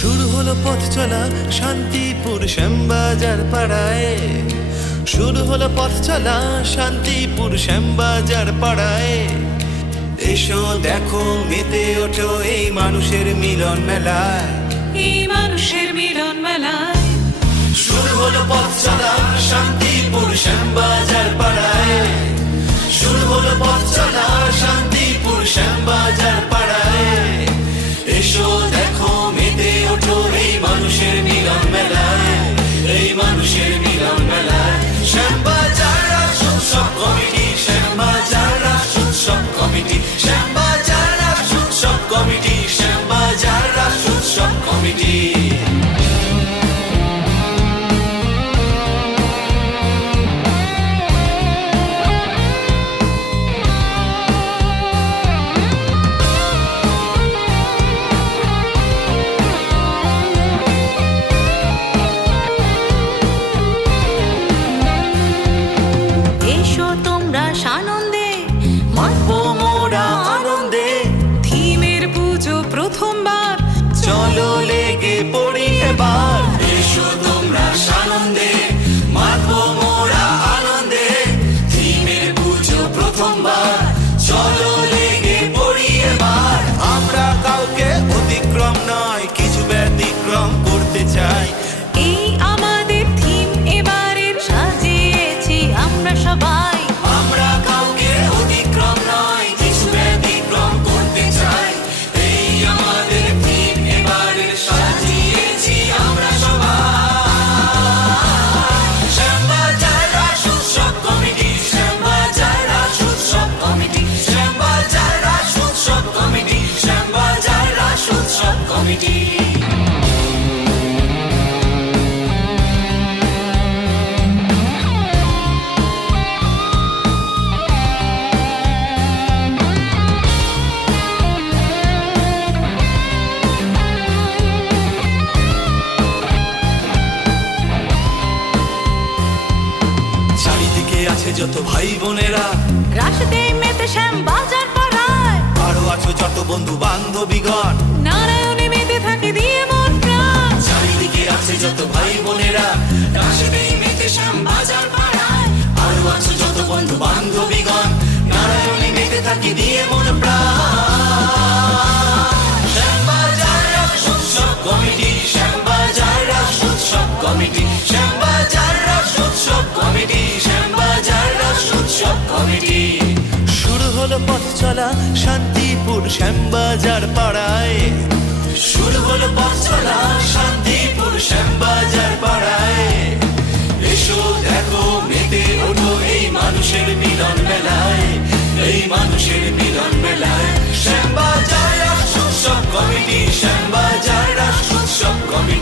শুরু হলো পথ চলা শান্তিপুর শ্যামবাজার পাড়ায়, শুরু হলো পথ চলা শান্তিপুর শ্যামবাজার পাড়ায়। এসো দেখো মেতে ওঠো এই মানুষের মিলন মেলায়, এই মানুষের মিলন মেলায়। শুরু হলো পথ চলা শান্তিপুর শ্যামবাজার পাড়ায়, শুরু হলো পথ চলা শান্তিপুর শ্যামবাজার পাড়ায়। এসো দেখো মেতে ওঠো এই মানুষের মিলন মেলায়, এই মানুষের মিলন মেলায়। শ্যামবাজার রাস উৎসব কমিটি, শ্যামবাজার রাস উৎসব কমিটি, শ্যামবাজার রাস উৎসব কমিটি, শ্যামবাজার রাস উৎসব কমিটি। এসো তোমরা সানন্দে মাতবো মোরা আনন্দে, থিমের পুজো প্রথমবার। চলো লেগে পড়ি এবার। এসো তোমরা সানন্দে মাতবো মোরা আনন্দে, থিমের পুজো প্রথমবার। চলো লেগে পড়ি এবার। আমরা কাউকে অতিক্রম নয়, কিছু ব্যতিক্রম করতে চাই। এই আমাদের থিম এবারের, সাজিয়েছি আমরা সবাই। আমরা কাউকে অতিক্রম নয়, কিছু ব্যতিক্রম করতে চাই। এই আমাদের থিম এবারের, সাজিয়েছি আমরা সবাই। শ্যামবাজার রাস উৎসব কমিটি, শ্যামবাজার রাস উৎসব কমিটি, শ্যামবাজার রাস উৎসব কমিটি, শ্যামবাজার রাস উৎসব কমিটি। চারিদিকে আছে যত ভাই বোনেরা, রাশতে মেতে শ্যামবাজার পাড়ায়। আরো আছো যত বন্ধু বান্ধবীগণ, নারায়ণে মেতে থাকে দিয়ে মন প্রাণ। চারিদিকে আছে যত ভাই বোনেরা, রাশেদেই মেতে শ্যামবাজার পাড়ায়। আরো আছো যত বন্ধু বান্ধবীগণ, নারায়ণে মেতে থাকি দিয়ে মন প্রাণ। শ্যামবাজার রাস উৎসব কমিটি, শ্যামবাজার রাস উৎসব কমিটি, শ্যামবাজার রাস উৎসব কমিটি, শ্যামবাজার রাস উৎসব কমিটি। শুরু হলো পথ চলা শান্তিপুর শ্যামবাজার পাড়ায়, শুরু হলো পথ চলা শান্তিপুর শ্যামবাজার পাড়ায়। এসো দেখো মেতে ওঠো এই মানুষের মিলন মেলায়, এই মানুষের মিলন মেলায়। শ্যামবাজার রাস উৎসব কমিটি, শ্যামবাজার রাস উৎসব কমিটি।